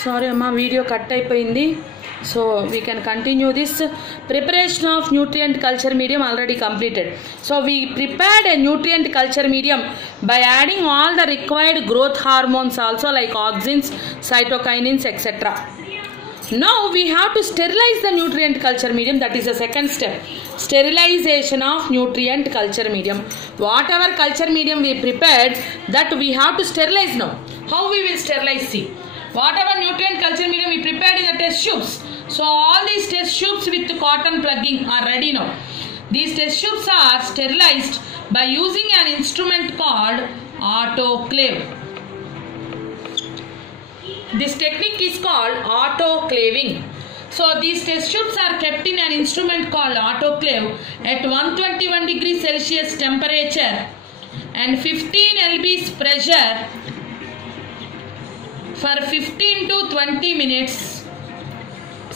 Sorry amma, video cut అయిపోయింది. So we can continue this. Preparation of nutrient culture medium already completed. So we prepared a nutrient culture medium by adding all the required growth hormones also, like auxins, cytokinins, etc. Now we have to sterilize the nutrient culture medium. That is the second step. Sterilization of nutrient culture medium. Whatever culture medium we prepared, that we have to sterilize now. How we will sterilize? See, whatever nutrient culture medium we prepared in the test tubes. So all these test tubes with cotton plugging are ready now. These test tubes are sterilized by using an instrument called autoclave. This technique is called autoclaving. So these test tubes are kept in an instrument called autoclave at 121 degrees Celsius temperature and 15 lbs pressure for 15 to 20 minutes,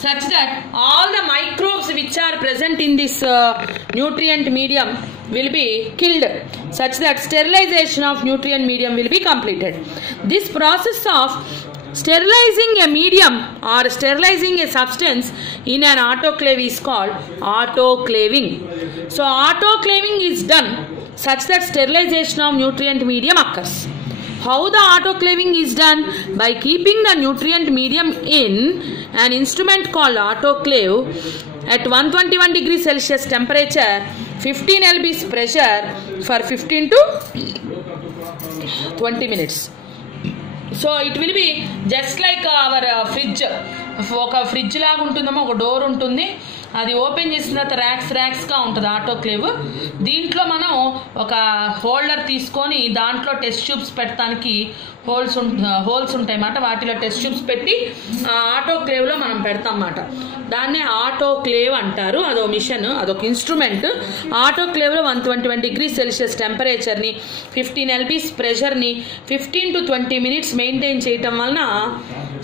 such that all the microbes which are present in this nutrient medium will be killed, such that sterilization of nutrient medium will be completed. This process of sterilizing a medium or sterilizing a substance in an autoclave is called autoclaving. So autoclaving is done such that sterilization of nutrient medium occurs. How the autoclaving is done? By keeping the nutrient medium in an instrument called autoclave at 121 degrees Celsius temperature, 15 lbs pressure for 15 to 20 minutes. So it will be just like our fridge. ఒక fridge లాగా ఉంటుందమ్మా, ఒక door ఉంటుంది, అది open చేసిన తర్వాత ర్యాక్స్గా ఉంటుంది autoclave. దీంట్లో మనం ఒక హోల్డర్ తీసుకొని దాంట్లో టెస్ట్ ట్యూబ్స్ పెట్టడానికి హోల్స్ ఉంటాయి అన్నమాట. వాటిలో టెస్ట్ ట్యూబ్స్ పెట్టి ఆ ఆటోక్లేవ్లో మనం పెడతాం అన్నమాట. దాన్నే ఆటోక్లేవ్ అంటారు. అదొక మిషన్, అదొక ఇన్స్ట్రుమెంట్. ఆటోక్లేవ్లో 121 డిగ్రీస్ సెల్సియస్ టెంపరేచర్ని, 15 lbs ప్రెషర్ని 15 to 20 minutes మెయింటైన్ చేయటం వలన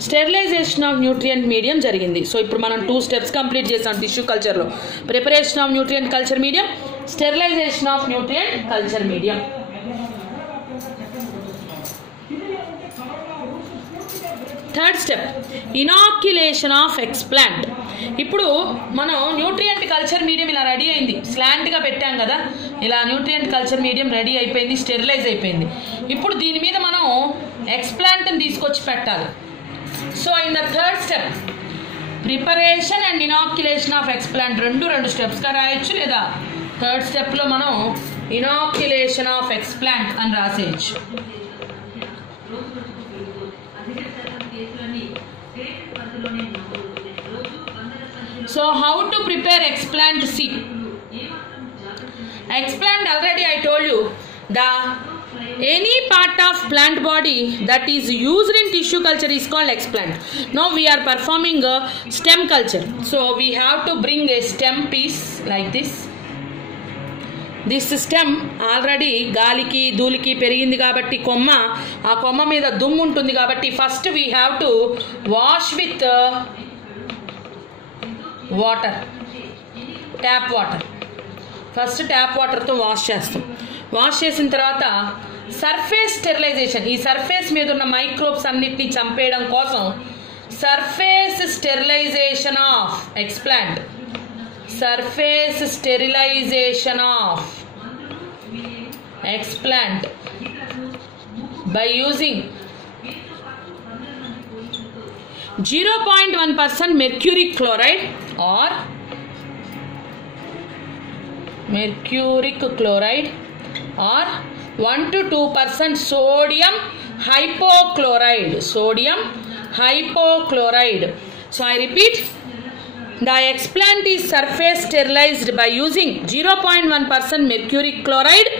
స్టెరిలైజేషన్ ఆఫ్ న్యూట్రియంట్ మీడియం జరిగింది. సో ఇప్పుడు మనం 2 steps కంప్లీట్ చేసాం టిష్యూ కల్చర్లో. Preparation of nutrient culture medium, sterilization of nutrient culture medium. Third step, inoculation of explant. ఇప్పుడు మనం న్యూట్రియంట్ కల్చర్ మీడియం ఇలా రెడీ అయింది, స్లాంట్గా పెట్టాం కదా, ఇలా న్యూట్రియంట్ కల్చర్ మీడియం రెడీ అయిపోయింది, స్టెరిలైజ్ అయిపోయింది. ఇప్పుడు దీని మీద మనం ఎక్స్ప్లాంట్ని తీసుకొచ్చి పెట్టాలి. So in the third step, preparation and inoculation of explant రెండు స్టెప్స్గా రాయొచ్చు, లేదా థర్డ్ స్టెప్లో మనం ఇనాక్యులేషన్ ఆఫ్ ఎక్స్ప్లాంట్ అని రాసేయచ్చు. So how to prepare explant seed? Explant, already I told you, any part of plant body that is used in tissue culture is called explant. Now we are performing a stem culture. So we have to bring a stem piece like this. This stem already గాలికి ధూళికి పెరిగింది కాబట్టి కొమ్మ, ఆ కొమ్మ మీద దుమ్ము ఉంటుంది కాబట్టి first we have to wash with water, tap water. First tap వాటర్తో wash చేస్తాం. వాష్ చేసిన తర్వాత సర్ఫేస్ స్టెరిలైజేషన్, ఈ సర్ఫేస్ మీద ఉన్న మైక్రోబ్స్ అన్నిటినీ చంపేయడం కోసం surface sterilization of explant, surface sterilization of explant by using 0.1% mercuric chloride or mercuric chloride or 1 to 2% sodium hypochloride. Sodium hypochloride. So I repeat, the explant is surface sterilized by using 0.1% mercuric chloride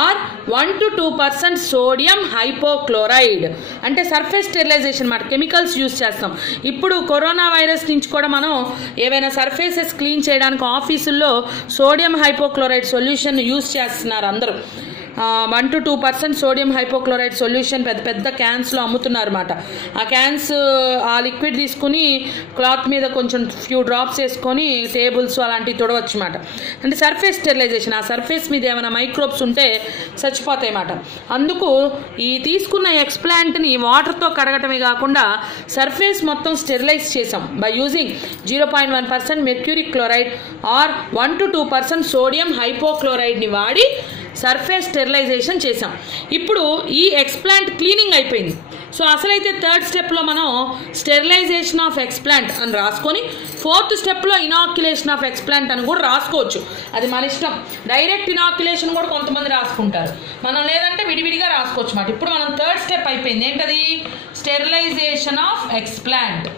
or 1 to 2% sodium hypochloride. అంటే surface sterilisation మాట, chemicals use చేస్తాం. ఇప్పుడు corona virus నుంచి కూడా మనం ఏవైనా surfaces clean చేయడానికి ఆఫీసుల్లో సోడియం హైపోక్లోరైడ్ సొల్యూషన్ యూజ్ చేస్తున్నారు అందరూ. 1 to 2% సోడియం హైపోక్లోరైడ్ సొల్యూషన్ పెద్ద పెద్ద క్యాన్స్లో అమ్ముతున్నారు అన్నమాట. ఆ క్యాన్స్ ఆ లిక్విడ్ తీసుకుని క్లాత్ మీద కొంచెం ఫ్యూ డ్రాప్స్ వేసుకొని టేబుల్స్ అలాంటివి తొడవచ్చు అన్నమాట. అంటే సర్ఫేస్ స్టెరిలైజేషన్. ఆ సర్ఫేస్ మీద ఏమైనా మైక్రోబ్స్ ఉంటే చచ్చిపోతాయి అన్నమాట. అందుకు ఈ తీసుకున్న ఎక్స్ప్లాంట్ని వాటర్తో కడగటమే కాకుండా సర్ఫేస్ మొత్తం స్టెరిలైజ్ చేసాం by using 0.1% mercury chloride or 1 to 2% sodium హైపోక్లోరైడ్ని వాడి సర్ఫేస్ స్టెరిలైజేషన్ చేసాం. ఇప్పుడు ఈ ఎక్స్ప్లాంట్ క్లీనింగ్ అయిపోయింది. సో అసలైతే థర్డ్ స్టెప్లో మనం స్టెరిలైజేషన్ ఆఫ్ ఎక్స్ప్లాంట్ అని రాసుకొని ఫోర్త్ స్టెప్లో ఇనాక్యులేషన్ ఆఫ్ ఎక్స్ప్లాంట్ అని కూడా రాసుకోవచ్చు. అది మన ఇష్టం. డైరెక్ట్ ఇనాక్యులేషన్ కూడా కొంతమంది రాసుకుంటారు, మనం లేదంటే విడివిడిగా రాసుకోవచ్చు అన్నమాట. ఇప్పుడు మనం థర్డ్ స్టెప్ అయిపోయింది. ఏంటది? స్టెరిలైజేషన్ ఆఫ్ ఎక్స్ప్లాంట్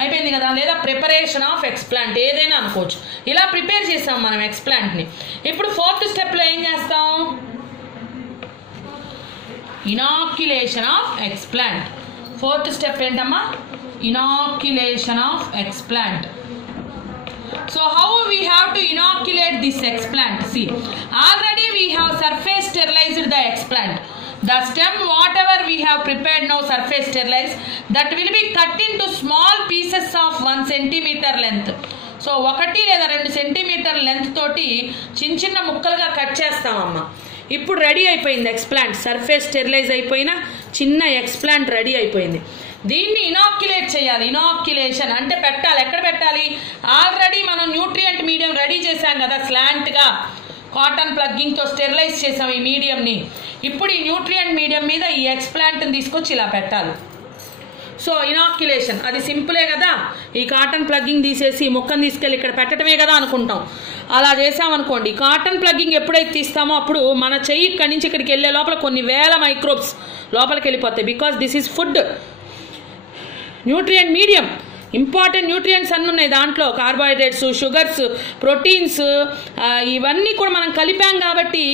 అయిపోయింది కదా, లేదా ప్రిపరేషన్ ఆఫ్ ఎక్స్ప్లాంట్ ఏదైనా అనుకోవచ్చు. ఇలా ప్రిపేర్ చేసాం మనం ఎక్స్ప్లాంట్ని. ఇప్పుడు ఫోర్త్ స్టెప్లో ఏం చేస్తాం? Inoculation of explant. Fourth step ఏంటమ్మా? Inoculation of explant. So how we have to inoculate this explant? See, already we have surface sterilized the explant. The stem whatever we have prepared now surface sterilized, that will be cut into small pieces of 1 centimeter length. So 1 లేదా 2 centimetre length తోటి చిన్న చిన్న ముక్కలుగా cut చేస్తామమ్మా. ఇప్పుడు ready అయిపోయింది explant. Surface sterilise అయిపోయిన చిన్న explant ready అయిపోయింది. దీన్ని ఇనాక్యులేట్ చేయాలి. ఇనాక్యులేషన్ అంటే పెట్టాలి. ఎక్కడ పెట్టాలి? ఆల్రెడీ మనం న్యూట్రియంట్ మీడియం రెడీ చేశాం కదా, స్లాంట్గా కాటన్ ప్లగ్గింగ్తో స్టెరిలైజ్ చేసాం ఈ మీడియంని. ఇప్పుడు ఈ న్యూట్రియంట్ మీడియం మీద ఈ ఎక్స్ప్లాంట్ని తీసుకొచ్చి ఇలా పెట్టాలి. సో ఇనాక్యులేషన్ అది సింపులే కదా. ఈ కాటన్ ప్లగ్గింగ్ తీసేసి ముక్కను తీసుకెళ్ళి ఇక్కడ పెట్టడమే కదా అనుకుంటాం. అలా చేసామనుకోండి, కాటన్ ప్లగ్గింగ్ ఎప్పుడైతే తీస్తామో అప్పుడు మన చెయ్యి ఇక్కడి నుంచి ఇక్కడికి వెళ్ళే లోపల కొన్ని వేల మైక్రోబ్స్ లోపలికి వెళ్ళిపోతాయి. Because this is food, nutrient medium. Important nutrients అన్నీ ఉన్నాయి దాంట్లో. కార్బోహైడ్రేట్స్, షుగర్స్, ప్రోటీన్స్, ఇవన్నీ కూడా మనం కలిపాం కాబట్టి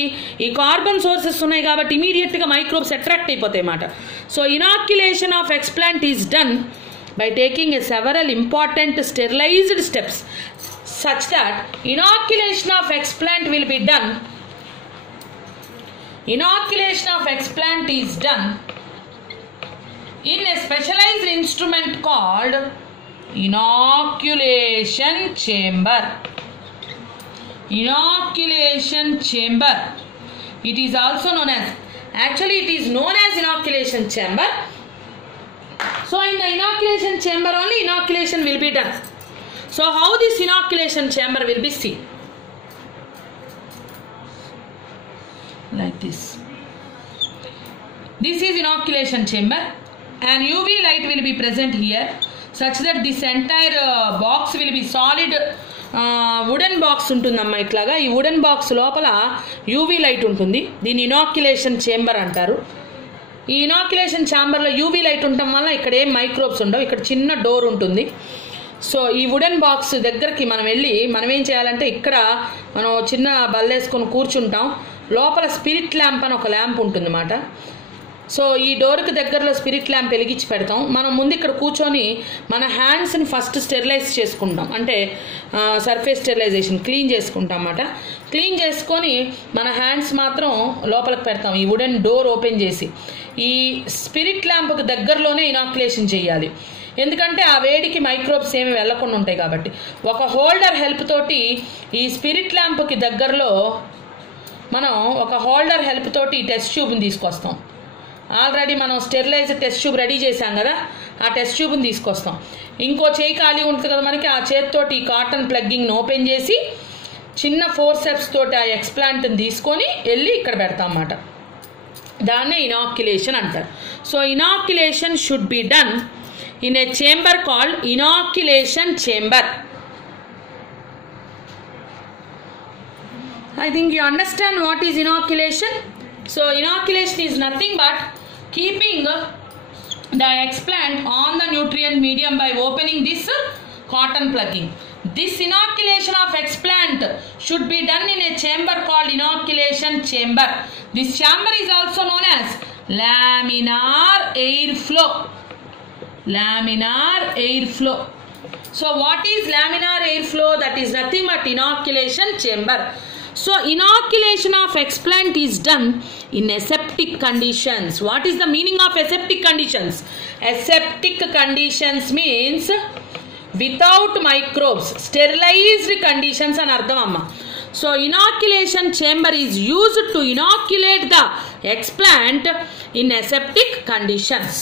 ఈ కార్బన్ సోర్సెస్ ఉన్నాయి కాబట్టి ఇమీడియట్గా మైక్రోబ్స్ అట్రాక్ట్ అయిపోతాయి అన్నమాట. So inoculation of explant is done by taking a several important sterilized steps such that inoculation of explant will be done. Inoculation of explant is done in a specialized instrument called inoculation chamber. Inoculation chamber. It is also known as, actually it is known as inoculation chamber. So in the inoculation chamber only inoculation will be done. So how this inoculation chamber will be seen? Like this. This is inoculation chamber. An UV light will be present here such that this entire box will be solid wooden box ఉంటుందమ్మా. ఇట్లాగా ఈ wooden box లోపల UV light ఉంటుంది. దీన్ని inoculation chamber అంటారు. ఈ inoculation ఛాంబర్లో UV light ఉండటం వల్ల ఇక్కడ ఏం మైక్రోబ్స్ ఉండవు. ఇక్కడ చిన్న డోర్ ఉంటుంది. సో ఈ వుడెన్ బాక్స్ దగ్గరికి మనం వెళ్ళి మనం ఏం చేయాలంటే ఇక్కడ మనం చిన్న బల్లేసుకొని కూర్చుంటాం. లోపల స్పిరిట్ ల్యాంప్ అని ఒక ల్యాంప్ ఉంటుంది అన్నమాట. సో ఈ డోర్కి దగ్గరలో స్పిరిట్ ల్యాంప్ వెలిగించి పెడతాం. మనం ముందు ఇక్కడ కూర్చొని మన హ్యాండ్స్ని ఫస్ట్ స్టెరిలైజ్ చేసుకుంటాం. అంటే సర్ఫేస్ స్టెరిలైజేషన్ క్లీన్ చేసుకుంటాం అన్నమాట. క్లీన్ చేసుకొని మన హ్యాండ్స్ మాత్రం లోపలికి పెడతాం ఈ వుడెన్ డోర్ ఓపెన్ చేసి. ఈ స్పిరిట్ ల్యాంప్కి దగ్గరలోనే ఇనాక్యులేషన్ చేయాలి. ఎందుకంటే ఆ వేడికి మైక్రోబ్స్ ఏమి వెళ్ళకుండా ఉంటాయి కాబట్టి. ఒక హోల్డర్ హెల్ప్ తోటి ఈ స్పిరిట్ ల్యాంప్కి దగ్గరలో మనం ఒక హోల్డర్ హెల్ప్ తోటి ఈ టెస్ట్ ట్యూబ్ని తీసుకొస్తాం. ఆల్రెడీ మనం స్టెరిలైజ్డ్ టెస్ట్ ట్యూబ్ రెడీ చేసాం కదా, ఆ టెస్ట్ ట్యూబ్ని తీసుకొస్తాం. ఇంకో చేయి ఖాళీ ఉంటుంది కదా మనకి, ఆ చేతితోటి ఈ కాటన్ ప్లగ్గింగ్ని ఓపెన్ చేసి చిన్న ఫోర్సెప్స్ తోటి ఆ ఎక్స్ప్లాంట్ని తీసుకొని వెళ్ళి ఇక్కడ పెడతాం అన్నమాట. దాన్నే ఇనాక్యులేషన్ అంటారు. So inoculation should be done in a chamber called inoculation chamber. I think you understand what is inoculation. So inoculation is nothing but keeping the explant on the nutrient medium by opening this cotton plugging. This inoculation of explant should be done in a chamber called inoculation chamber. This chamber is also known as laminar air flow. Laminar air flow. So what is laminar air flow? That is nothing but inoculation chamber. So inoculation of explant is done in aseptic conditions. What is the meaning of aseptic conditions? Aseptic conditions means without microbes, sterilized conditions అని అర్థం అమ్మ. So inoculation chamber is used to inoculate the explant in aseptic conditions.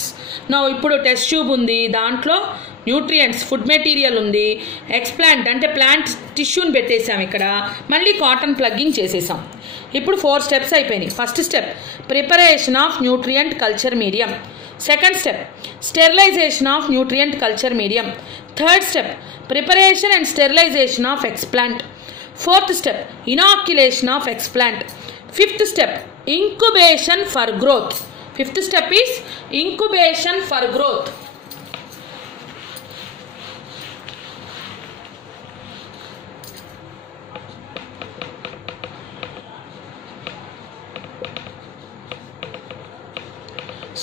Now ఇప్పుడు test tube ఉంది, దాంట్లో nutrients food material ఉంది, explant అంటే plant టిష్యూని పెట్టేసాం, ఇక్కడ మళ్ళీ కాటన్ ప్లగ్గింగ్ చేసేసాం. ఇప్పుడు 4 స్టెప్స్ అయిపోయినాయి. First step preparation of nutrient culture medium. Second step sterilization of nutrient culture medium. Third step preparation and sterilization of explant. Fourth step inoculation of explant. Fifth step incubation for growth. Fifth step is incubation for growth.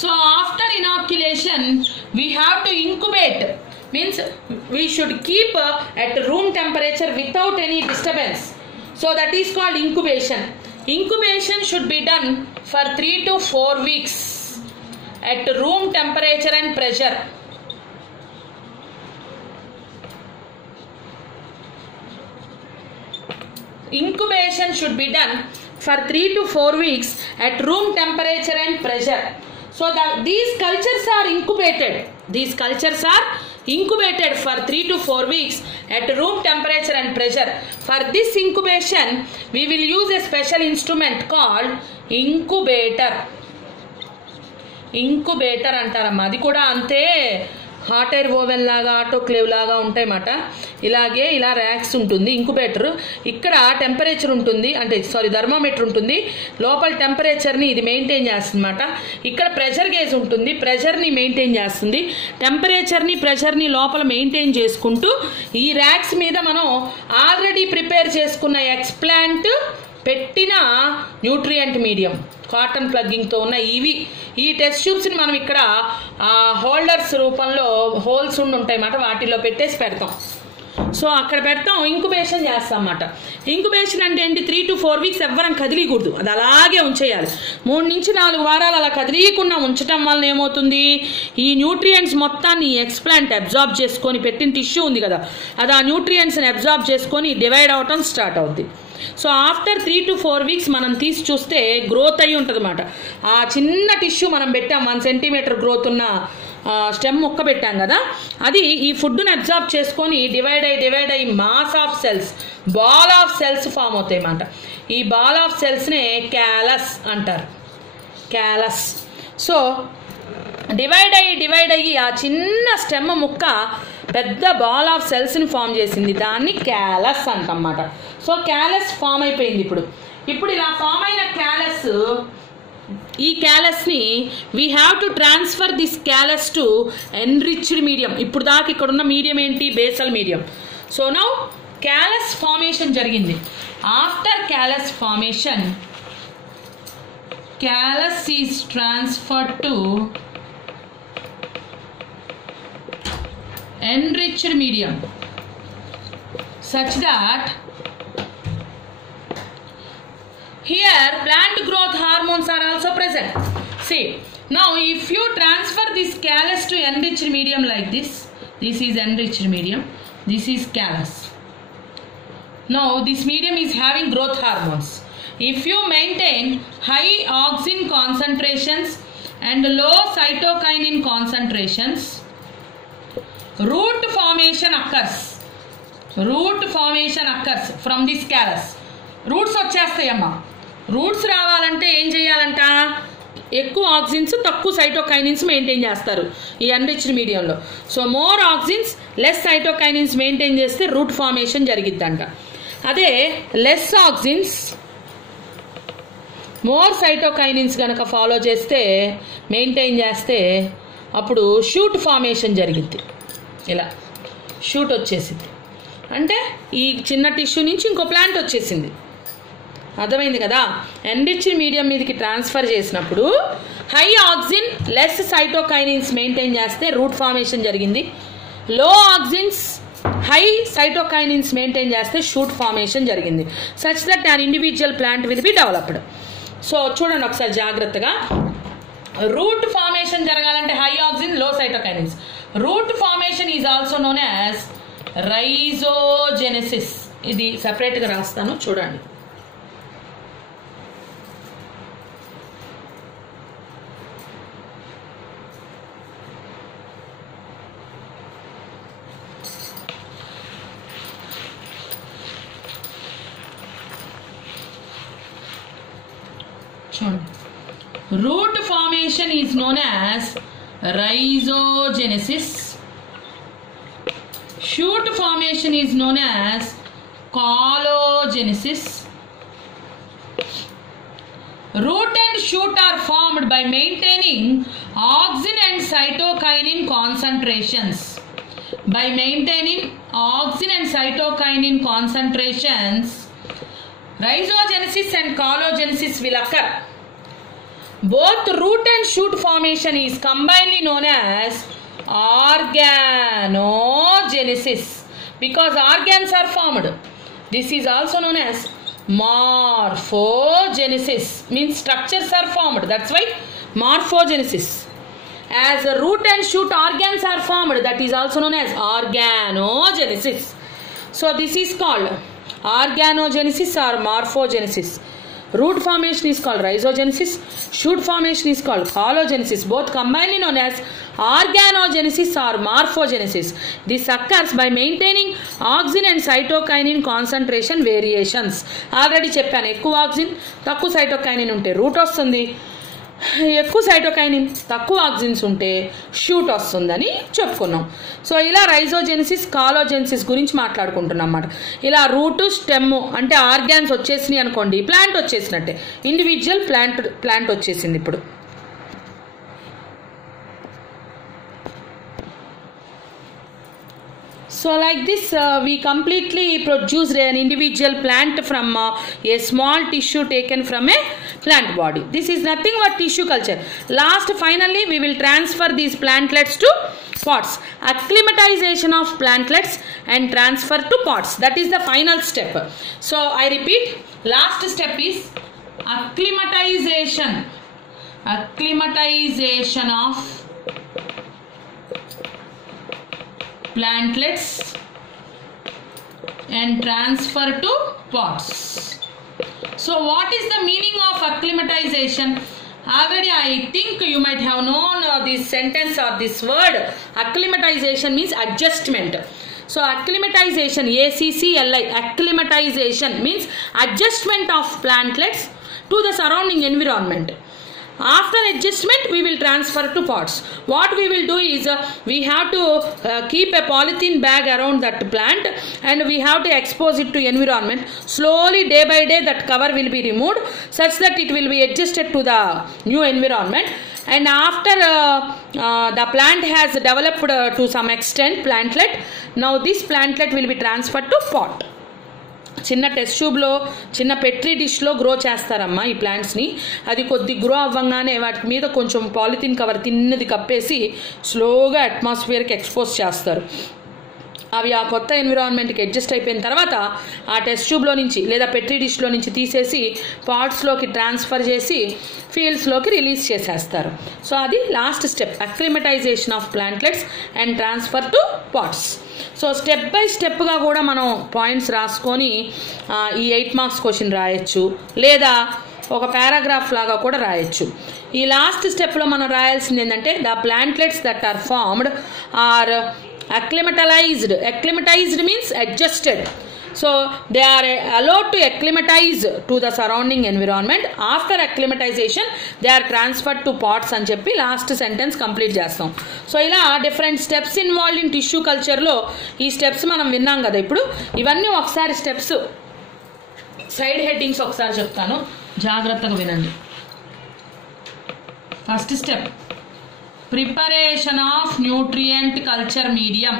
So after inoculation we have to incubate, means we should keep at room temperature without any disturbance. So that is called incubation. Incubation should be done for 3 to 4 weeks at room temperature and pressure. Incubation should be done for 3 to 4 weeks at room temperature and pressure. So these cultures are incubated. These cultures are incubated for 3 to 4 weeks at room temperature and pressure. For this incubation, we will use a special instrument called incubator. Incubator అంటారమ్మా. అది కూడా అంతే, hot air oven లాగా autoclave లాగా ఉంటాయన్నమాట. ఇలాగే ఇలా racks ఉంటుంది incubator. ఇక్కడ టెంపరేచర్ ఉంటుంది, అంటే థర్మోమీటర్ ఉంటుంది, లోపల టెంపరేచర్ని ఇది మెయింటైన్ చేస్తుంది అన్నమాట. ఇక్కడ ప్రెషర్ గేజ్ ఉంటుంది, ప్రెషర్ని మెయింటైన్ చేస్తుంది. టెంపరేచర్ని ప్రెషర్ని లోపల మెయింటైన్ చేసుకుంటూ ఈ ర్యాక్స్ మీద మనం ఆల్రెడీ ప్రిపేర్ చేసుకున్న ఎక్స్ప్లాంట్ పెట్టిన న్యూట్రియంట్ మీడియం కాటన్ ప్లగ్గింగ్తో ఉన్న ఈ టెస్ట్ ట్యూబ్స్ని మనం ఇక్కడ హోల్డర్స్ రూపంలో హోల్స్ ఉంటాయి అన్నమాట, వాటిలో పెట్టేసి పెడతాం. సో అక్కడ పెడతాం, ఇంక్యుబేషన్ చేస్తాం అన్నమాట. ఇంక్యుబేషన్ అంటే ఏంటి? 3 to 4 weeks ఎవ్వరం కదిలీకూడదు, అది అలాగే ఉంచేయాలి. 3 నుంచి 4 వారాలు అలా కదిలీయకుండా ఉంచడం వల్ల ఏమవుతుంది, ఈ న్యూట్రియంట్స్ మొత్తాన్ని ఎక్స్ప్లాంట్ అబ్జార్బ్ చేసుకొని, పెట్టిన టిష్యూ ఉంది కదా, అది ఆ న్యూట్రియంట్స్ని అబ్జార్బ్ చేసుకొని డివైడ్ అవటం స్టార్ట్ అవుద్ది. సో ఆఫ్టర్ 3 to 4 weeks మనం తీసి చూస్తే గ్రోత్ అయ్యి ఉంటుంది అన్నమాట. ఆ చిన్న టిష్యూ మనం పెట్టాం, 1 centimeter గ్రోత్ ఉన్న స్టెమ్ మొక్క పెట్టాం కదా, అది ఈ ఫుడ్ని అబ్జార్బ్ చేసుకొని డివైడ్ అయ్యి mass of cells, ball of cells form అవుతాయి అన్నమాట. ఈ బాల్ ఆఫ్ సెల్స్నే క్యాలస్ అంటారు, క్యాలస్. సో డివైడ్ అయ్యి ఆ చిన్న స్టెమ్ ముక్క పెద్ద బాల్ ఆఫ్ సెల్స్ని ఫామ్ చేసింది, దాన్ని క్యాలస్ అంటన్నమాట. సో క్యాలస్ ఫామ్ అయిపోయింది. ఇప్పుడు ఇలా ఫామ్ అయిన క్యాలస్, ఈ క్యాలస్ని we have to transfer this callus to enriched medium. ఇప్పుడు దాకా ఇక్కడ ఉన్న మీడియం ఏంటి? Basal medium. So now callus formation జరిగింది. After callus formation, callus is transferred to enriched medium such that here plant growth hormones are also present. See, now if you transfer this callus to enriched medium like this is enriched medium, this is callus. Now this medium is having growth hormones. If you maintain high auxin concentrations and low cytokinin concentrations, root formation occurs from this callus. Roots వచ్చేస్తాయమ్మా. Roots రావాలంటే ఏం చేయాలంట? ఎక్కువ auxins, తక్కువ cytokinins maintain చేస్తారు ఈ enriched మీడియంలో. So more auxins, less cytokinins maintain చేస్తే రూట్ ఫార్మేషన్ జరిగిద్దంట. అదే లెస్ ఆక్సిన్స్, మోర్ సైటోకైనిన్స్ కనుక ఫాలో చేస్తే, మెయింటైన్ చేస్తే, అప్పుడు షూట్ ఫార్మేషన్ జరిగిద్ది. ఇలా షూట్ వచ్చేసింది అంటే ఈ చిన్న టిష్యూ నుంచి ఇంకో ప్లాంట్ వచ్చేసింది. అర్థమైంది కదా? ఎన్రిచ్డ్ మీడియం మీదకి ట్రాన్స్ఫర్ చేసినప్పుడు high auxin, less cytokinins maintain చేస్తే రూట్ ఫార్మేషన్ జరిగింది. Low auxins, high cytokinins maintain చేస్తే షూట్ ఫార్మేషన్ జరిగింది, such that an individual plant will be developed. So చూడండి ఒకసారి జాగ్రత్తగా. రూట్ ఫార్మేషన్ జరగాలంటే high oxygen, low cytokinins. Root formation is also known as rhizogenesis. ఇది సపరేట్గా రాస్తాను చూడండి. Root formation is known as rhizogenesis. Shoot formation is known as coalogenesis. Root and shoot are formed by maintaining auxin and cytokinin concentrations. By maintaining auxin and cytokinin concentrations, rhizogenesis and coalogenesis will occur. Both root and shoot formation is combinedly known as organogenesis because organs are formed. This is also known as morphogenesis, means structures are formed. That's why morphogenesis. As root and shoot organs are formed, that is also known as organogenesis. So this is called organogenesis or morphogenesis. Root formation is called rhizogenesis. Shoot formation is called coalogenesis. Both combinedly known as organogenesis or morphogenesis. This occurs by maintaining auxin and cytokinin concentration variations. Already చెప్పాను, ఎక్కువ auxin తక్కువ cytokinin ఉంటే route వస్తుంది, ఎక్కువ cytokinin తక్కువ auxins ఉంటే shoot వస్తుందని చెప్పుకున్నాం. సో ఇలా రైజోజెనిసిస్ కాలోజెనిసిస్ గురించి మాట్లాడుకుంటున్నాం అన్నమాట. ఇలా రూటు స్టెమ్ అంటే ఆర్గాన్స్ వచ్చేసినాయి అనుకోండి, ప్లాంట్ వచ్చేసినట్టే, ఇండివిజువల్ ప్లాంట్ వచ్చేసింది. ఇప్పుడు so like this we completely produced an individual plant from a small tissue taken from a plant body. This is nothing but tissue culture. Last finally we will transfer these plantlets to pots. Acclimatization of plantlets and transfer to pots, that is the final step. So I repeat, last step is acclimatization of plantlets and transfer to pots. So what is the meaning of acclimatization? Already I think you might have known this sentence or this word. Acclimatization means adjustment. So acclimatization, ACCLI, acclimatization means adjustment of plantlets to the surrounding environment. After adjustment we will transfer to pots. What we will do is we have to keep a polythene bag around that plant and we have to expose it to environment. Slowly day by day that cover will be removed such that it will be adjusted to the new environment. And after the plant has developed to some extent, plantlet, now this plantlet will be transferred to pot. చిన్న test ట్యూబ్లో చిన్న Petri డిష్లో grow చేస్తారమ్మా ఈ ప్లాంట్స్ని. అది కొద్ది grow అవ్వగానే వాటి మీద కొంచెం పాలిథిన్ కవర్ తిన్నది కప్పేసి స్లోగా అట్మాస్ఫియర్కి ఎక్స్పోజ్ చేస్తారు. అవి ఆ కొత్త ఎన్విరాన్మెంట్కి అడ్జస్ట్ అయిపోయిన తర్వాత ఆ టెస్ట్ ట్యూబ్లో నుంచి లేదా పెట్రీ డిష్లో నుంచి తీసేసి పాట్స్లోకి ట్రాన్స్ఫర్ చేసి ఫీల్డ్స్లోకి రిలీజ్ చేసేస్తారు. సో అది last step, acclimatization of plantlets and transfer to pots. So step by స్టెప్గా కూడా మనం పాయింట్స్ రాసుకొని ఈ 8 మార్క్స్ క్వశ్చన్ రాయొచ్చు, లేదా ఒక పారాగ్రాఫ్ లాగా కూడా రాయొచ్చు. ఈ లాస్ట్ స్టెప్లో మనం రాయాల్సింది ఏంటంటే the plantlets that are formed are acclimatized. Acclimatized means adjusted. So they are allowed to acclimatize to the surrounding environment. After acclimatization they are transferred to pots అని చెప్పి లాస్ట్ సెంటెన్స్ కంప్లీట్ చేస్తాం. So ఇలా different steps involve in tissue కల్చర్లో ఈ steps మనం విన్నాం కదా. ఇప్పుడు ఇవన్నీ ఒకసారి స్టెప్స్ సైడ్ హెడ్డింగ్స్ ఒకసారి చెప్తాను, జాగ్రత్తగా వినండి. First step, preparation of nutrient culture medium.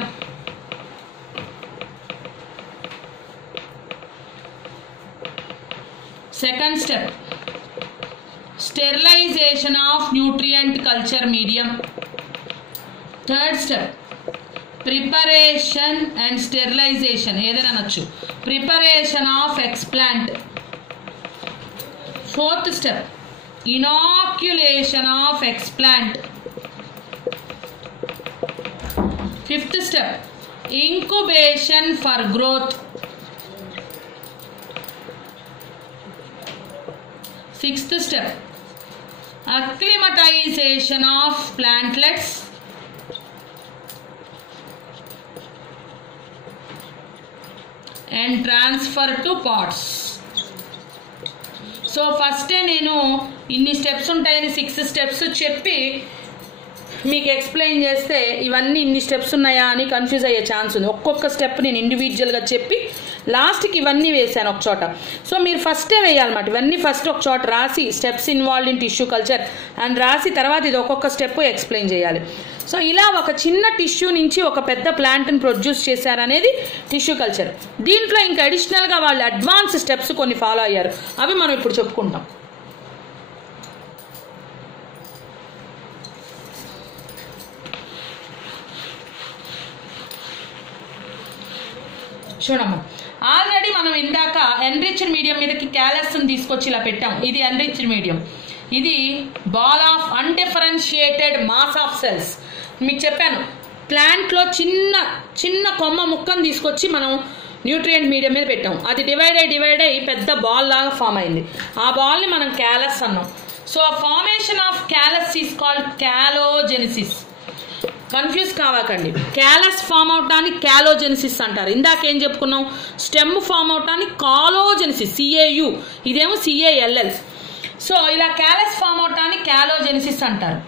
Second step, sterilization of nutrient culture medium. Third step, preparation and sterilization ఏదైనా అనొచ్చు. Preparation of explant. 4th step inoculation of explant. 5th step incubation for growth. 6th step acclimatization of plantlets. And transfer to pots. So ఫస్టే నేను ఇన్ని steps ఉంటాయని 6 steps చెప్పి మీకు explain చేస్తే ఇవన్నీ ఇన్ని స్టెప్స్ ఉన్నాయా అని కన్ఫ్యూజ్ అయ్యే ఛాన్స్ ఉంది. ఒక్కొక్క స్టెప్ నేను ఇండివిజువల్గా చెప్పి లాస్ట్కి ఇవన్నీ వేసాను ఒక చోట. సో మీరు ఫస్టే వేయాలన్నమాట. ఇవన్నీ ఫస్ట్ ఒక చోట రాసి steps involved in tissue culture అని రాసి తర్వాత ఇది ఒక్కొక్క స్టెప్ ఎక్స్ప్లెయిన్ చేయాలి. సో ఇలా ఒక చిన్న టిష్యూ నుంచి ఒక పెద్ద ప్లాంట్ని ప్రొడ్యూస్ చేశారనేది టిష్యూ కల్చర్. దీంట్లో ఇంకా అడిషనల్గా వాళ్ళు అడ్వాన్స్ స్టెప్స్ కొన్ని ఫాలో అయ్యారు. అవి మనం ఇప్పుడు చెప్పుకుంటాం. చూడమ్మా, ఆల్రెడీ మనం ఇందాక ఎన్రిచ్డ్ మీడియం మీదకి క్యాలస్ని తీసుకొచ్చి ఇలా పెట్టాం. ఇది ఎన్రిచ్డ్ మీడియం. ఇది ball of undifferentiated mass of cells. మీకు చెప్పాను ప్లాంట్లో చిన్న చిన్న కొమ్మ ముక్కను తీసుకొచ్చి మనం న్యూట్రియంట్ మీడియం మీద పెట్టాం. అది డివైడ్ అయ్యి పెద్ద బాల్ లాగా ఫామ్ అయింది. ఆ బాల్ని మనం క్యాలస్ అన్నాం. So formation of callus is called callogenesis. Confuse కావకండి. క్యాలస్ ఫామ్ అవటానికి క్యాలోజెనిసిస్ అంటారు. ఇందాక ఏం చెప్పుకున్నాం, స్టెమ్ ఫామ్ అవటానికి కాలోజెనిసిస్, CAU, ఇదేమో CALL. సో ఇలా క్యాలస్ ఫామ్ అవటానికి క్యాలోజెనిసిస్ అంటారు.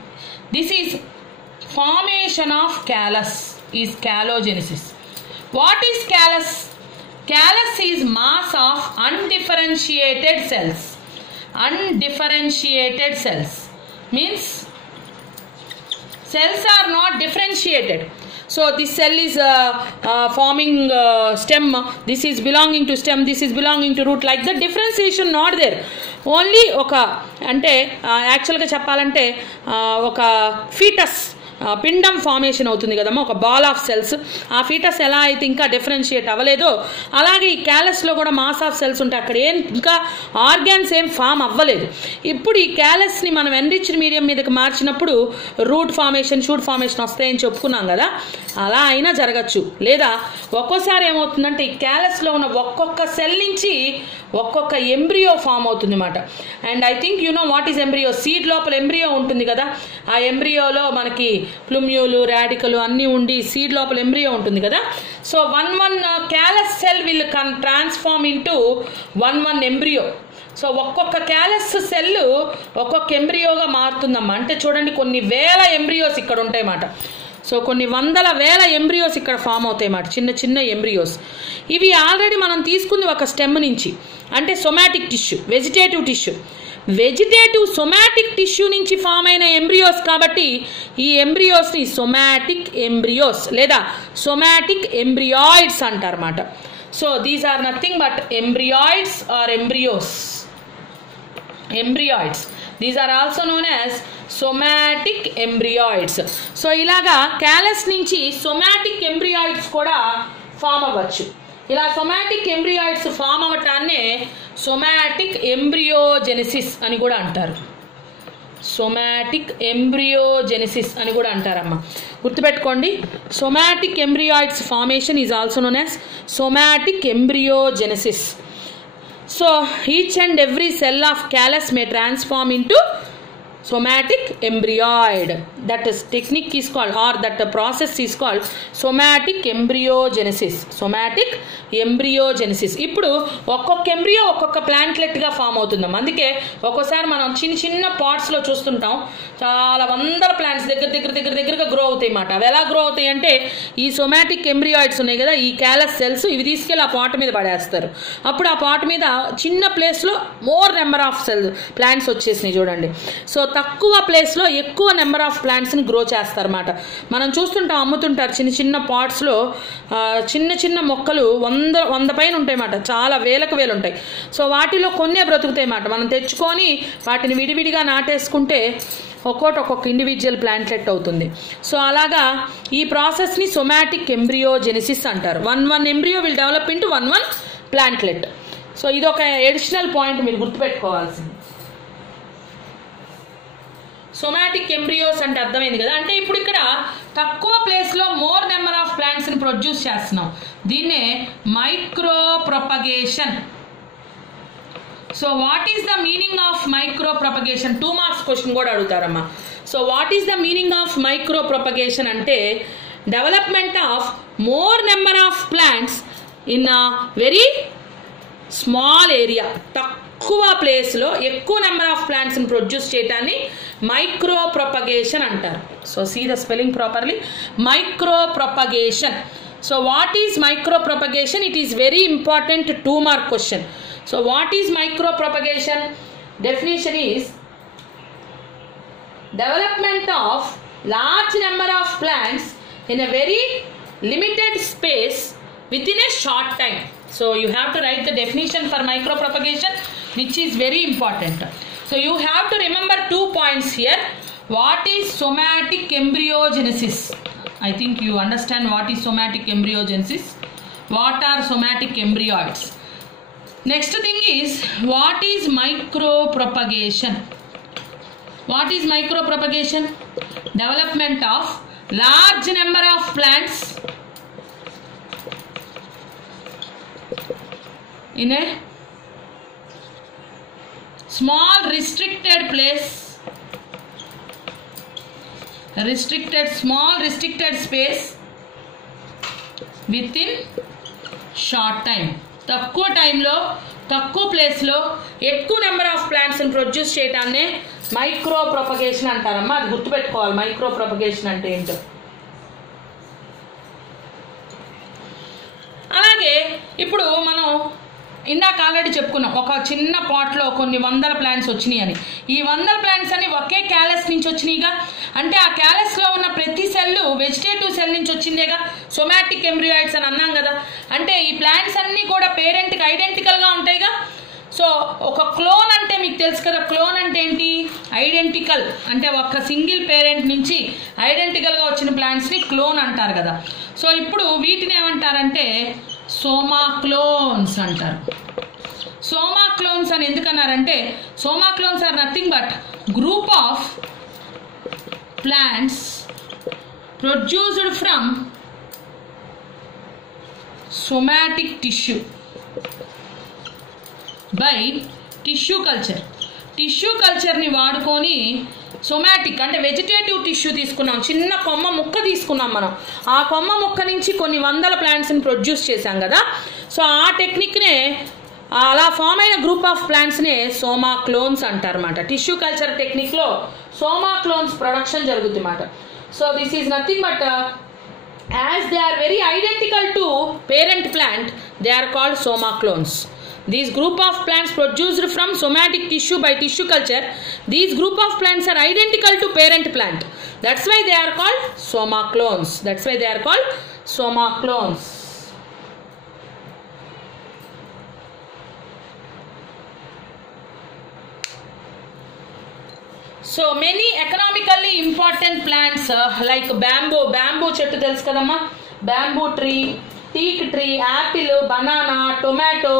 This is formation of callus is callogenesis. What is callus? Callus is mass of undifferentiated cells. Undifferentiated cells means cells are not differentiated. So this cell is forming stem, this is belonging to stem, this is belonging to root, like the differentiation not there. Only ఒక అంటే యాక్చువల్గా చెప్పాలంటే ఒక foetus పిండం formation అవుతుంది కదమ్మా, ఒక ball of cells. ఆ ఫీటస్ ఎలా అయితే ఇంకా డిఫరెన్షియేట్ అవ్వలేదో అలాగే ఈ క్యాలస్లో కూడా మాస్ ఆఫ్ సెల్స్ ఉంటాయి. అక్కడ ఇంకా ఆర్గాన్స్ ఏం ఫామ్ అవ్వలేదు. ఇప్పుడు ఈ క్యాలస్ని మనం ఎన్రిచ్డ్ మీడియం మీదకి మార్చినప్పుడు రూట్ ఫార్మేషన్, షూట్ ఫార్మేషన్ వస్తాయని చెప్పుకున్నాం కదా, అలా అయినా జరగచ్చు. లేదా ఒక్కోసారి ఏమవుతుందంటే ఈ క్యాలస్లో ఉన్న ఒక్కొక్క సెల్ నుంచి ఒక్కొక్క ఎంబ్రియో ఫామ్ అవుతుంది అన్నమాట. And I think you know what is embryo. Seed లోపల ఎంబ్రియో ఉంటుంది కదా, ఆ ఎంబ్రియోలో మనకి ప్లూమ్యూలు, రాడికలు అన్నీ ఉండి సీడ్ లోపల ఎంబ్రియో ఉంటుంది కదా. So one callus cell will transform into one embryo. So ఒక్కొక్క క్యాలస్ సెల్ ఒక్కొక్క ఎంబ్రియోగా మారుతుందమ్మా. అంటే చూడండి, కొన్ని వేల ఎంబ్రియోస్ ఇక్కడ ఉంటాయి అన్నమాట. సో కొన్ని వందల వేల ఎంబ్రియోస్ ఇక్కడ ఫామ్ అవుతాయి అన్నమాట, చిన్న చిన్న ఎంబ్రియోస్. ఇవి ఆల్రెడీ మనం తీసుకుంది ఒక స్టెమ్ నుంచి, అంటే somatic tissue, vegetative tissue. Vegetative somatic tissue నుంచి ఫామ్ అయిన ఎంబ్రియోస్ కాబట్టి ఈ ఎంబ్రియోస్ని సొమాటిక్ ఎంబ్రియోస్ లేదా సొమాటిక్ ఎంబ్రియాయిడ్స్ అంటారన్నమాట. So these are nothing but embryoids or embryos. Embryoids, these are also known as somatic embryoids. So ఇలాగా క్యాలస్ నుంచి somatic embryoids కూడా ఫామ్ అవ్వచ్చు. ఇలా సొమాటిక్ ఎంబ్రియాయిడ్స్ ఫామ్ అవ్వటాన్నే సొమాటిక్ ఎంబ్రియోజెనిసిస్ అని కూడా అంటారు. సొమాటిక్ ఎంబ్రియోజెనిసిస్ అని కూడా అంటారమ్మా, గుర్తుపెట్టుకోండి. Somatic embryoids formation is also known as somatic embryogenesis. So each and every cell of callus May transform into somatic embryoid. That is technique is called, or that process is called somatic embryogenesis. Somatic embryogenesis. ఇప్పుడు ఒక్కొక్క embryo ఒక్కొక్క ప్లాంట్లెట్ గా form అవుతుందాం. అందుకే ఒక్కోసారి మనం చిన్న చిన్న pots లో చూస్తుంటాం, చాలా వందల ప్లాంట్స్ దగ్గరగా గ్రో అవుతాయి అన్నమాట. అవి ఎలా గ్రో అవుతాయి అంటే ఈ సొమాటిక్ ఎంబ్రియాయిడ్స్ ఉన్నాయి కదా, ఈ క్యాలస్ సెల్స్, ఇవి తీసుకెళ్ళి ఆ పాట్ మీద పడేస్తారు. అప్పుడు ఆ పాట్ మీద చిన్న ప్లేస్ లో more number of cells plants వచ్చేసినాయి చూడండి. సో తక్కువ ప్లేస్లో ఎక్కువ నెంబర్ ఆఫ్ ప్లాంట్స్ని గ్రో చేస్తారన్నమాట. మనం చూస్తుంటాం, అమ్ముతుంటారు చిన్న చిన్న పాట్స్లో చిన్న చిన్న మొక్కలు 100 పైన ఉంటాయి అన్నమాట, చాలా వేలకు వేలు ఉంటాయి. సో వాటిలో కొన్నే బ్రతుకుతాయి అన్నమాట. మనం తెచ్చుకొని వాటిని విడివిడిగా నాటేసుకుంటే ఒక్కొక్క ఇండివిజువల్ ప్లాంట్లెట్ అవుతుంది. సో అలాగా ఈ ప్రాసెస్ని సొమాటిక్ ఎంబ్రియోజెనిసిస్ అంటారు. One embryo will develop into one plantlet. So ఇది ఒక ఎడిషనల్ పాయింట్ మీరు గుర్తుపెట్టుకోవాల్సింది. సొమాటిక్ ఎంబ్రియోస్ అంటే అర్థమైంది కదా. అంటే ఇప్పుడు ఇక్కడ తక్కువ ప్లేస్లో మోర్ నెంబర్ ఆఫ్ ప్లాంట్స్ని ప్రొడ్యూస్ చేస్తున్నాం. దీన్నే micro propagation. So what is the meaning of micro propagation? 2 marks question కూడా అడుగుతారమ్మా. So what is the meaning of micro propagation అంటే development of more number of plants in a very small area. తక్కువ ప్లేస్లో ఎక్కువ number of ప్లాంట్స్ని produce చేయటాన్ని micro propagation అంటారు. So see the spelling properly. Micro propagation. So what is micro propagation? It is very important 2 mark question. So what is micro propagation? Definition is development of large number of plants in a very limited space within a short time. So you have to write the definition for micro propagation, which is very important. So you have to remember 2 points here. What is somatic embryogenesis? I think you understand what is somatic embryogenesis. What are somatic embryoids? Next thing is, what is micropropagation? What is micropropagation? Development of large number of plants in a small restricted place, small restricted space within short time. తక్కువ టైంలో తక్కువ ప్లేస్లో ఎక్కువ number of ప్లాంట్స్ని produce చేయడాన్నే micro propagation అంటారమ్మా. అది గుర్తుపెట్టుకోవాలి మైక్రో ప్రొపగేషన్ అంటే ఏంటో. అలాగే ఇప్పుడు మనం ఇందాక ఆల్రెడీ చెప్పుకున్నాం, ఒక చిన్న పాట్లో కొన్ని 100 ప్లాంట్స్ వచ్చినాయి అని. ఈ 100 ప్లాంట్స్ అన్ని ఒకే క్యాలస్ నుంచి వచ్చినాయిగా. అంటే ఆ క్యాలస్లో ఉన్న ప్రతి సెల్ వెజిటేటివ్ సెల్ నుంచి వచ్చిందేగా. సొమాటిక్ ఎంబ్రియాయిడ్స్ అని అన్నాం కదా. అంటే ఈ ప్లాంట్స్ అన్నీ కూడా పేరెంట్కి ఐడెంటికల్గా ఉంటాయిగా. సో ఒక క్లోన్ అంటే మీకు తెలుసు కదా. క్లోన్ అంటే ఏంటి? ఐడెంటికల్ అంటే ఒక సింగిల్ పేరెంట్ నుంచి ఐడెంటికల్గా వచ్చిన ప్లాంట్స్ని క్లోన్ అంటారు కదా. సో ఇప్పుడు వీటిని ఏమంటారంటే సోమాక్లోన్స్ అంటారు. సోమాక్లోన్స్ అని ఎందుకన్నారంటే somaclones are nothing but group of plants produced from somatic tissue by tissue culture. Tissue కల్చర్ని వాడుకొని సొమాటిక్ అంటే వెజిటేటివ్ టిష్యూ తీసుకున్నాం. చిన్న కొమ్మ ముక్క తీసుకున్నాం మనం. ఆ కొమ్మ ముక్క నుంచి కొన్ని 100 ప్లాంట్స్ని ప్రొడ్యూస్ చేశాం కదా. సో ఆ టెక్నిక్నే అలా ఫామ్ అయిన గ్రూప్ ఆఫ్ ప్లాంట్స్నే సోమాక్లోన్స్ అంటారన్నమాట. టిష్యూ కల్చర్ టెక్నిక్లో సోమాక్లోన్స్ ప్రొడక్షన్ జరుగుతుంది అన్నమాట. So this is nothing but as they are very identical to parent plant, they are called somaclones. These group of plants produced from somatic tissue by tissue culture, these group of plants are identical to parent plant. That's why they are called somaclones. That's why they are called somaclones. So many economically important plants like bamboo చెట్టు తెలుసు కదమ్మా. bamboo tree, teak tree, apple, banana, tomato,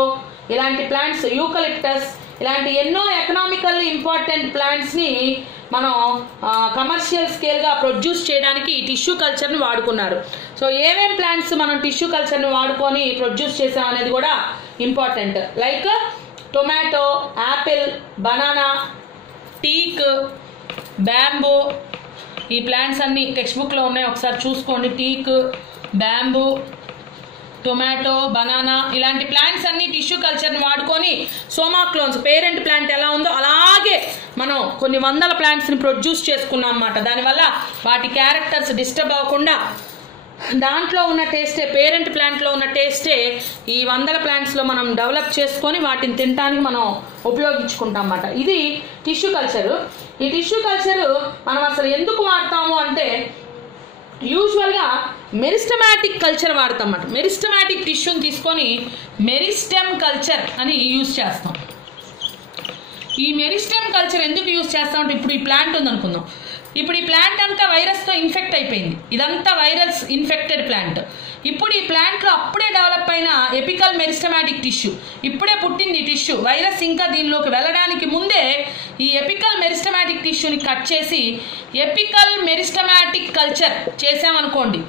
ఇలాంటి plants, eucalyptus, ఇలాంటి ఎన్నో economically important ప్లాంట్స్ని మనం commercial స్కేల్గా produce చేయడానికి ఈ tissue కల్చర్ని వాడుకున్నారు. సో ఏమేం ప్లాంట్స్ మనం టిష్యూ కల్చర్ని వాడుకొని ప్రొడ్యూస్ చేసాం అనేది కూడా important. Like tomato, Apple, banana, teak, bamboo. ఈ ప్లాంట్స్ అన్ని టెక్స్ట్ బుక్లో ఉన్నాయి, ఒకసారి చూసుకోండి. టీక్, బ్యాంబూ, టొమాటో, బనానా ఇలాంటి ప్లాంట్స్ అన్ని టిష్యూ కల్చర్ని వాడుకొని సోమాక్లోన్స్ పేరెంట్ ప్లాంట్ ఎలా ఉందో అలాగే మనం కొన్ని 100 ప్లాంట్స్ని ప్రొడ్యూస్ చేసుకున్నాం అన్నమాట. దానివల్ల వాటి క్యారెక్టర్స్ డిస్టర్బ్ అవ్వకుండా దాంట్లో ఉన్న టేస్టే, పేరెంట్ ప్లాంట్లో ఉన్న టేస్టే ఈ 100 ప్లాంట్స్లో మనం డెవలప్ చేసుకొని వాటిని తినడానికి మనం ఉపయోగించుకుంటాం అన్నమాట. ఇది టిష్యూ కల్చరు. ఈ టిష్యూ కల్చరు మనం అసలు ఎందుకు వాడతాము అంటే యూజువల్గా మెరిస్టమాటిక్ కల్చర్ వాడతాం అన్నమాట. మెరిస్టమాటిక్ టిష్యూని తీసుకొని మెరిస్టెమ్ కల్చర్ అని యూజ్ చేస్తాం. ఈ మెరిస్టెమ్ కల్చర్ ఎందుకు యూజ్ చేస్తామంటే ఇప్పుడు ఈ ప్లాంట్ ఉందనుకుందాం. ఇప్పుడు ఈ ప్లాంట్ అంతా వైరస్తో ఇన్ఫెక్ట్ అయిపోయింది. ఇదంతా వైరస్ ఇన్ఫెక్టెడ్ ప్లాంట్. ఇప్పుడు ఈ ప్లాంట్లో అప్పుడే డెవలప్ అయిన ఎపికల్ మెరిస్టమాటిక్ టిష్యూ, ఇప్పుడే పుట్టింది టిష్యూ. వైరస్ ఇంకా దీనిలోకి వెళ్ళడానికి ముందే ఈ ఎపికల్ మెరిస్టమాటిక్ టిష్యూని కట్ చేసి ఎపికల్ మెరిస్టమాటిక్ కల్చర్ చేసామనుకోండి.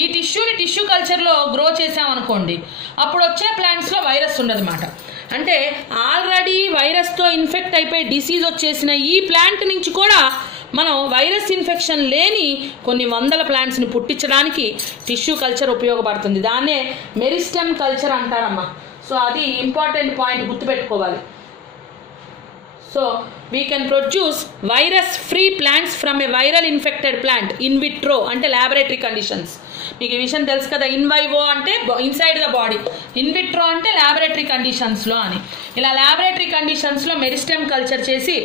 ఈ టిష్యూని టిష్యూ కల్చర్లో గ్రో చేసామనుకోండి, అప్పుడు వచ్చే ప్లాంట్స్లో వైరస్ ఉండదన్నమాట. అంటే ఆల్రెడీ వైరస్తో ఇన్ఫెక్ట్ అయిపోయి డిసీజ్ వచ్చేసిన ఈ ప్లాంట్ నుంచి కూడా మనం వైరస్ ఇన్ఫెక్షన్ లేని కొన్ని వందల ప్లాంట్స్ని పుట్టించడానికి టిష్యూ కల్చర్ ఉపయోగపడుతుంది. దాన్నే మెరిస్టెమ్ కల్చర్ అంటారమ్మా. సో అది ఇంపార్టెంట్ పాయింట్ గుర్తుపెట్టుకోవాలి. So we can produce virus free plants from A viral infected plant in vitro అంటే ల్యాబొరేటరీ కండిషన్స్. మీకు ఈ విషయం తెలుసు కదా, ఇన్ వైవో అంటే inside the body, in vitro అంటే ల్యాబొరేటరీ కండిషన్స్లో అని. ఇలా ల్యాబొరేటరీ కండిషన్స్లో మెరిస్టెమ్ కల్చర్ చేసి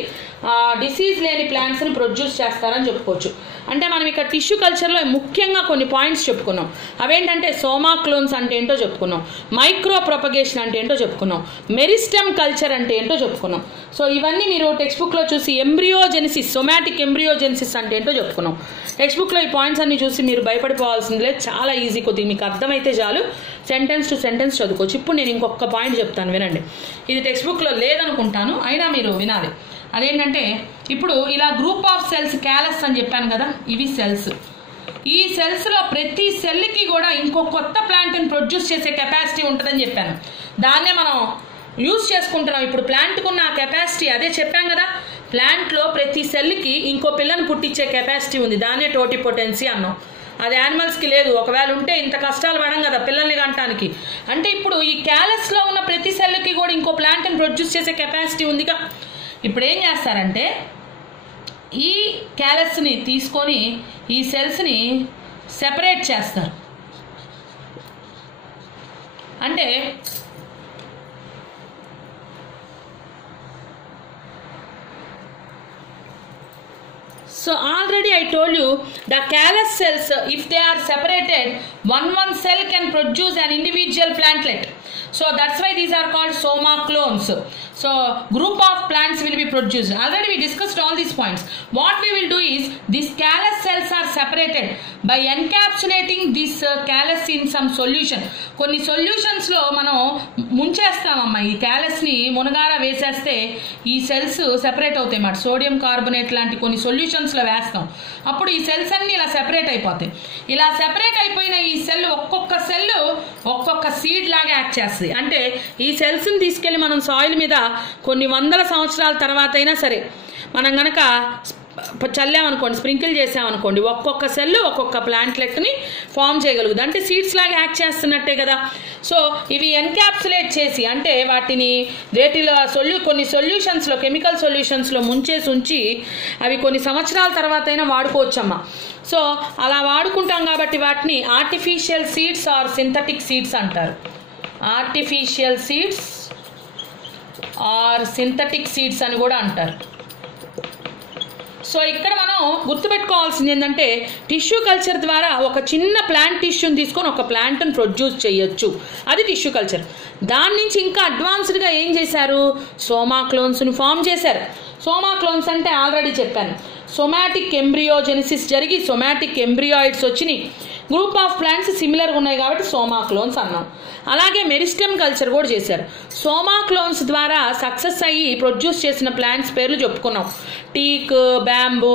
డిసీజ్ లేని ప్లాంట్స్ని ప్రొడ్యూస్ చేస్తారని చెప్పుకోవచ్చు. అంటే మనం ఇక్కడ టిష్యూ కల్చర్లో ముఖ్యంగా కొన్ని పాయింట్స్ చెప్పుకున్నాం. అవేంటంటే సోమా క్లోన్స్ అంటే ఏంటో చెప్పుకున్నాం, మైక్రో ప్రొపగేషన్ అంటే ఏంటో చెప్పుకున్నాం, మెరిస్టెమ్ కల్చర్ అంటే ఏంటో చెప్పుకున్నాం. సో ఇవన్నీ మీరు టెక్స్ట్ బుక్లో చూసి ఎంబ్రియోజెనిసిస్, సొమాటిక్ ఎంబ్రియోజెనిసిస్ అంటే ఏంటో చెప్పుకున్నాం. టెక్స్ట్ బుక్లో ఈ పాయింట్స్ అన్ని చూసి మీరు భయపడిపోవాల్సింది లేదు, చాలా ఈజీ. కొద్దిగా మీకు అర్థమైతే చాలు, సెంటెన్స్ టు సెంటెన్స్ చదువుకోవచ్చు. ఇప్పుడు నేను ఇంకొక పాయింట్ చెప్తాను, వినండి. ఇది టెక్స్ట్ బుక్లో లేదనుకుంటాను, అయినా మీరు వినాలి. అదేంటంటే ఇప్పుడు ఇలా గ్రూప్ ఆఫ్ సెల్స్, క్యాలస్ అని చెప్పాను కదా, ఇవి సెల్స్. ఈ సెల్స్లో ప్రతి సెల్కి కూడా ఇంకో కొత్త ప్లాంట్ని ప్రొడ్యూస్ చేసే కెపాసిటీ ఉంటుందని చెప్పాను. దాన్నే మనం యూజ్ చేసుకుంటున్నాం. ఇప్పుడు ప్లాంట్కు ఉన్న కెపాసిటీ అదే చెప్పాం కదా, ప్లాంట్లో ప్రతి సెల్కి ఇంకో పిల్లని పుట్టించే కెపాసిటీ ఉంది. దాన్నే టోటిపోటెన్సీ అన్నాం. అది యానిమల్స్కి లేదు. ఒకవేళ ఉంటే ఇంత కష్టాలు పడం కదా పిల్లల్ని కనటానికి. అంటే ఇప్పుడు ఈ క్యాలస్లో ఉన్న ప్రతి సెల్కి కూడా ఇంకో ప్లాంట్ని ప్రొడ్యూస్ చేసే కెపాసిటీ ఉందిగా. ఇప్పుడు ఏం చేస్తారంటే ఈ క్యాలస్ని తీసుకొని ఈ సెల్స్ని సెపరేట్ చేస్తారు. అంటే so already I told you the callus cells, if they are separated, one cell can produce an individual plantlet. So that's why these are called soma clones. So group of plants will be produced. Already we discussed all these points. What we will do is these callus cells are separated by encapsulating this callus in some solution. కొన్ని solutions లో మనం ముంచేస్తామమ్మా. ఈ callus ని మునగార వేసేస్తే ఈ cells separate అవుతాయి అన్నమాట. Sodium carbonate లాంటి కొన్ని సొల్యూషన్స్ లో వేస్తాం. అప్పుడు ఈ సెల్స్ అన్ని ఇలా సెపరేట్ అయిపోతాయి. ఇలా సెపరేట్ అయిపోయిన ఈ సెల్ ఒక్కొక్క సెల్ ఒక్కొక్క సీడ్ లాగా యాక్ట్ చేస్తుంది. అంటే ఈ సెల్స్ ని తీసుకెళ్లి మనం సాయిల్ మీద కొన్ని వందల సంవత్సరాల తర్వాత అయినా సరే మనం గనక చల్లామనుకోండి, స్ప్రింకిల్ చేసామనుకోండి, ఒక్కొక్క సెల్ ఒక్కొక్క ప్లాంట్లెట్ని ఫామ్ చేయగలుగుతుంది. అంటే సీడ్స్ లాగా యాక్ట్ చేస్తున్నట్టే కదా. సో ఇవి ఎన్క్యాప్సులేట్ చేసి, అంటే వాటిని వేటిలో కొన్ని సొల్యూషన్స్లో, కెమికల్ సొల్యూషన్స్లో ముంచేసి ఉంచి అవి కొన్ని సంవత్సరాల తర్వాత అయినా వాడుకోవచ్చమ్మా. సో అలా వాడుకుంటాం కాబట్టి వాటిని artificial seeds or synthetic seeds అంటారు. Artificial seeds or synthetic seeds అని కూడా అంటారు. సో ఇక్కడ మనం గుర్తుపెట్టుకోవాల్సింది ఏంటంటే టిష్యూ కల్చర్ ద్వారా ఒక చిన్న ప్లాంట్ టిష్యూని తీసుకొని ఒక ప్లాంట్ని ప్రొడ్యూస్ చేయొచ్చు. అది టిష్యూ కల్చర్. దాని నుంచి ఇంకా అడ్వాన్స్డ్గా ఏం చేశారు, సోమా క్లోన్స్ని ఫామ్ చేశారు. సోమా క్లోన్స్ అంటే ఆల్రెడీ చెప్పాను, సొమాటిక్ ఎంబ్రియోజెనిసిస్ జరిగి సొమాటిక్ ఎంబ్రియాయిడ్స్ వచ్చినాయి. గ్రూప్ ఆఫ్ ప్లాంట్స్ సిమిలర్గా ఉన్నాయి కాబట్టి సోమా క్లోన్స్ అన్నాం. అలాగే మెరిస్టెమ్ కల్చర్ కూడా చేశారు. సోమా క్లోన్స్ ద్వారా సక్సెస్ అయ్యి ప్రొడ్యూస్ చేసిన ప్లాంట్స్ పేర్లు చెప్పుకున్నాం. Teak, bamboo,